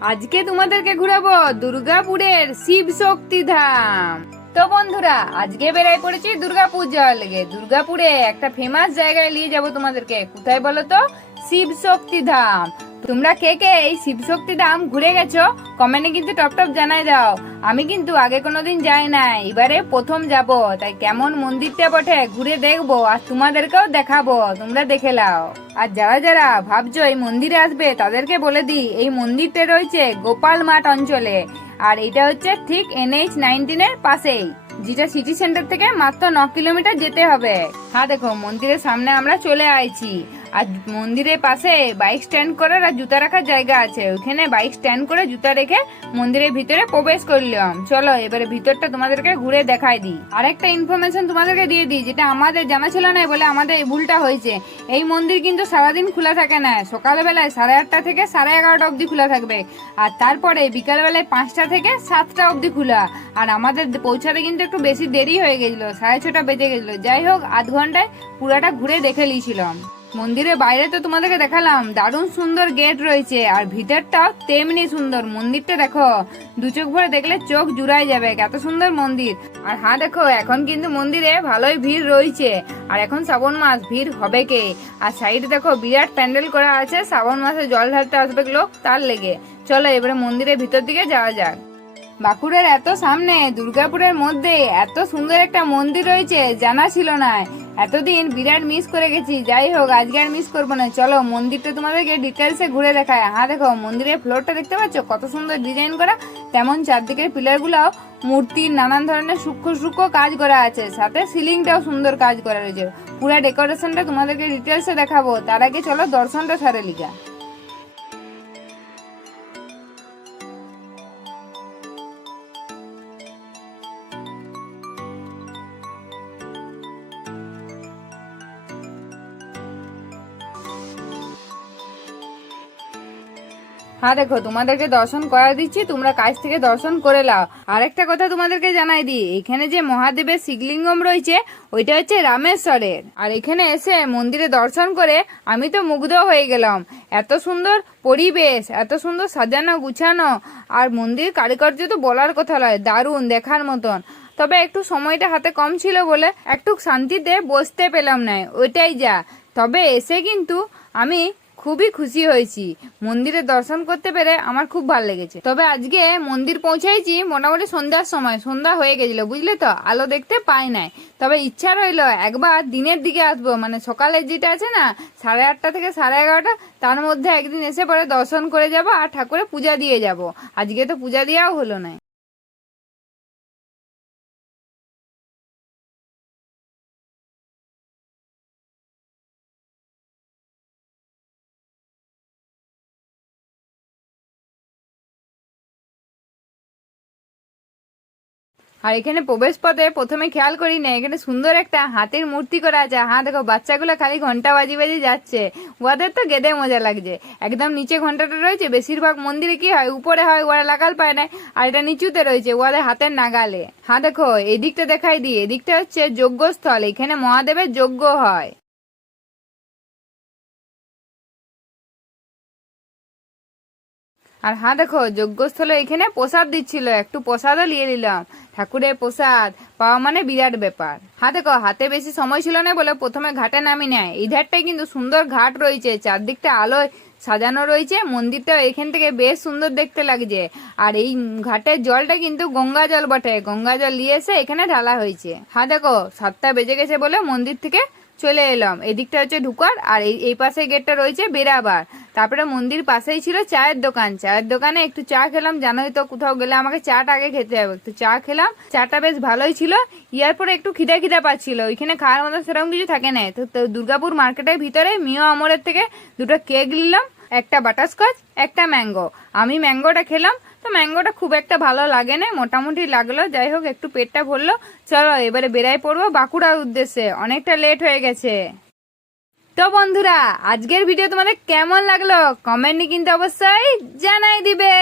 আজকে তোমাদেরকে ঘুরাবো দুর্গাপুরের শিব শক্তি ধাম। তো বন্ধুরা, আজকে বেড়াই পড়েছি দুর্গাপুর যাওয়ার লেগে। দুর্গাপুরে একটা ফেমাস জায়গায় নিয়ে যাব তোমাদেরকে। কোথায় বলো তো? শিব শক্তি ধাম। তোমরা কে কে এই শিব শক্তি ধাম ঘুরে গেছো? কমেন্টে কিন্তু টপ টপ জানাই দাও। আমি কিন্তু আগে কোনোদিন যাই না এবারে প্রথম যাব, তাই কেমন মন্দিরটা বটে ঘুরে দেখব আর তোমাদেরকেও দেখাবো, তোমরা দেখে নাও। আর যারা যারা ভাবছ এই মন্দিরে আসবে, তাদেরকে বলে দিই, এই মন্দিরটা রয়েছে গোপাল মাঠ অঞ্চলে, আর এটা হচ্ছে ঠিক এনএইচ নাইনটিনের পাশেই, যেটা সিটি সেন্টার থেকে মাত্র ন কিলোমিটার যেতে হবে। হ্যাঁ দেখো, মন্দিরের সামনে আমরা চলে আইছি। আর মন্দিরের পাশে বাইক স্ট্যান্ড করার আর জুতা রাখার জায়গা আছে। ওখানে বাইক স্ট্যান্ড করে জুতা রেখে মন্দিরের ভিতরে প্রবেশ করলাম। চলো, এবারে ভিতরটা তোমাদেরকে ঘুরে দেখাই দিই। আরেকটা ইনফরমেশন তোমাদেরকে দিয়ে দিই, যেটা আমাদের জানা ছিল না বলে আমাদের এই ভুলটা হয়েছে। এই মন্দির কিন্তু সারাদিন খোলা থাকে না। সকালবেলায় সাড়ে আটটা থেকে সাড়ে এগারোটা অবধি খোলা থাকবে। আর তারপরে বিকালবেলায় পাঁচটা থেকে সাতটা অবধি খোলা। আর আমাদের পৌঁছাতে কিন্তু একটু বেশি দেরি হয়ে গেছিল, সাড়ে ছটা বেজে গেছিল। যাই হোক, আধ ঘন্টায় পুরাটা ঘুরে দেখে নিয়েছিলাম। মন্দিরের বাইরে তো তোমাদেরকে দেখালাম। দারুণ সুন্দর গেট রয়েছে। আর ভিতরটাও তেমনি সুন্দর। মন্দিরটা দেখো, দু চোখ ভরে দেখলে চোখ জুড়াই যাবে, এত সুন্দর মন্দির। আর হ্যাঁ দেখো, এখন কিন্তু মন্দিরে ভালোই ভিড় রয়েছে। আর এখন শ্রাবণ মাস, ভিড় হবে কে? আর সাইডে দেখো, বিরাট প্যান্ডেল করা আছে। শ্রাবণ মাসে জল ঢালতে আসবে লোক তার লেগে। চলো এবারে মন্দিরের ভিতর দিকে যাওয়া যাক। বাঁকুড়ের এত সামনে, দুর্গাপুরের মধ্যে এত সুন্দর একটা মন্দির রয়েছে, জানা ছিল না। এতদিন বিরাট মিস করে গেছি, যাই হোক, আজকে আর মিস করব না। চলো, মন্দিরটা তোমাদেরকে ডিটেলসে ঘুরে দেখায় হ্যাঁ দেখো, মন্দিরের ফ্লোরটা দেখতে পাচ্ছ? কত সুন্দর ডিজাইন করা। তেমন চারদিকের পিলারগুলো মূর্তির নানান ধরনের সূক্ষ্ম সূক্ষ্ম কাজ করা আছে। সাথে সিলিংটাও সুন্দর কাজ করা রয়েছে। পুরো ডেকোরেশনটা তোমাদেরকে ডিটেলসে দেখাবো। তার আগে চলো, দর্শনটা সারে লিখা। হ্যাঁ দেখো, তোমাদেরকে দর্শন করা দিচ্ছি, তোমরা কাছ থেকে দর্শন করে নাও আরেকটা কথা তোমাদেরকে জানাই দিই, এখানে যে মহাদেবের শিবলিঙ্গম রয়েছে, ওইটা হচ্ছে রামেশ্বরের। আর এখানে এসে মন্দিরে দর্শন করে আমি তো মুগ্ধ হয়ে গেলাম। এত সুন্দর পরিবেশ, এত সুন্দর সাজানো গুছানো, আর মন্দির কারিকর্য তো বলার কথা নয়, দারুণ দেখার মতন। তবে একটু সময়টা হাতে কম ছিল বলে একটু শান্তিতে বসতে পেলাম না ওইটাই যা। তবে এসে কিন্তু আমি খুবই খুশি হয়েছি। মন্দিরে দর্শন করতে পেরে আমার খুব ভালো লেগেছে। তবে আজকে মন্দির পৌঁছাইছি মোটামুটি সন্ধ্যার সময়। সন্ধ্যা হয়ে গেছিল, বুঝলে তো? আলো দেখতে পাই নাই। তবে ইচ্ছা রইল একবার দিনের দিকে আসব। মানে সকালের যেটা আছে না, সাড়ে আটটা থেকে সাড়ে এগারোটা, তার মধ্যে একদিন এসে পরে দর্শন করে যাব আর ঠাকুরের পূজা দিয়ে যাব। আজকে তো পূজা দেওয়াও হলো না আর এখানে প্রবেশ পথে প্রথমে খেয়াল করি না, এখানে সুন্দর একটা হাতের মূর্তি করা আছে। হ্যাঁ দেখো, বাচ্চাগুলো খালি ঘণ্টা বাজি বাজি যাচ্ছে। ওদের তো গেদে মজা লাগছে। একদম নিচে ঘন্টাটা রয়েছে, বেশিরভাগ মন্দিরে কি হয়, উপরে হয়, ওরা লাগাল পায় না, আর এটা নিচুতে রয়েছে, ওদের হাতের নাগালে। হ্যাঁ দেখো, এদিকটা দেখাই দিই, এদিকটা হচ্ছে যজ্ঞস্থল, এখানে মহাদেবের যজ্ঞ হয়। আর হ্যাঁ দেখো, যজ্ঞস্থলে এখানে প্রসাদ দিচ্ছিল, একটু প্রসাদও নিয়ে নিলাম। ঠাকুরের প্রসাদ পাওয়া মানে বিরাট ব্যাপার। হ্যাঁ দেখো, হাতে বেশি সময় ছিল না বলে প্রথমে ঘাটে নামি নেয় এই ধারটাই কিন্তু সুন্দর ঘাট রয়েছে, চারদিকটা আলোয় সাজানো রয়েছে, মন্দিরটা এখান থেকে বেশ সুন্দর দেখতে লাগছে। আর এই ঘাটের জলটা কিন্তু গঙ্গা জল বটে। গঙ্গা জল নিয়ে এসে এখানে ঢালা হয়েছে। হ্যাঁ দেখো, সাতটা বেজে গেছে বলে মন্দির থেকে চলে এলাম। এদিকটা হচ্ছে ঢুকার, আর এই এই পাশে গেটটা রয়েছে বেরাবার তারপরে মন্দির পাশেই ছিল চায়ের দোকান। চায়ের দোকানে একটু চা খেলাম, জানোই তো কোথাও গেলে আমাকে চাটা আগে খেতে হবে। একটু চা খেলাম, চাটা বেশ ভালোই ছিল। ইয়ার পরে একটু খিদা খিদা পাচ্ছিল, ওইখানে খাওয়ার মতো সেরকম কিছু থাকে না তো দুর্গাপুর মার্কেটের ভিতরে মিও আমরের থেকে দুটো কেক নিলাম, একটা বাটারস্কচ একটা ম্যাঙ্গো। আমি ম্যাঙ্গোটা খেলাম তো ম্যাঙ্গোটা খুব একটা ভালো লাগে না, মোটামুটি লাগল। যাই হোক, একটু পেটটা ভরলো। চলো, এবারে বেরাই পড়ব বাঁকুড়ার উদ্দেশ্যে। অনেকটা লেট হয়ে গেছে। তো বন্ধুরা, আজকের ভিডিও তোমাদের কেমন লাগল? কমেন্টে কিন্তু অবশ্যই জানাই দিবে।